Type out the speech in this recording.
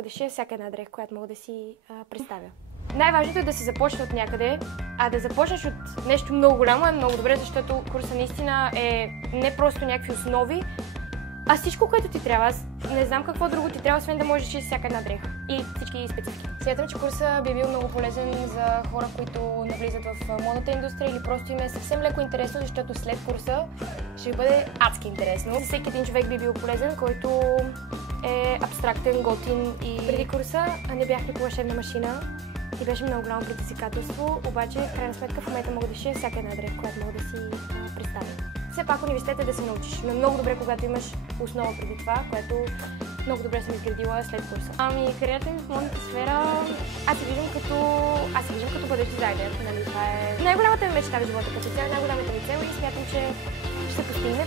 мога да шия всяка една дреха, която мога да си представя. Най-важното е да се започне от някъде, а да започнеш от нещо много голямо е много добре, защото курса наистина е не просто някакви основи, а всичко, което ти трябва. Аз не знам какво друго ти трябва, освен да можеш да шиеш всяка една дреха и всички специфики. Смятам, че курса би бил много полезен за хора, които навлизат в модната индустрия или просто им е съвсем леко интересно, защото след курса ще бъде адски интересно. За всеки един човек би бил полезен, който е абстрактен, готин и преди курса не бях никога шевна машина и беше много голямо предизвикателство, обаче в крайна сметка в момента мога да шия всяка една дреха, която мога да си представя. Все пак университет е да се научиш, но много добре, когато имаш основа преди това, което много добре съм изградила след курса. Кариерата ми в модната сфера, аз се виждам като бъдещ дизайнер. Нали, това е най-голямата ми мечта в живота, като цяло най-голямата ми цел и смятам, че ще се постигне.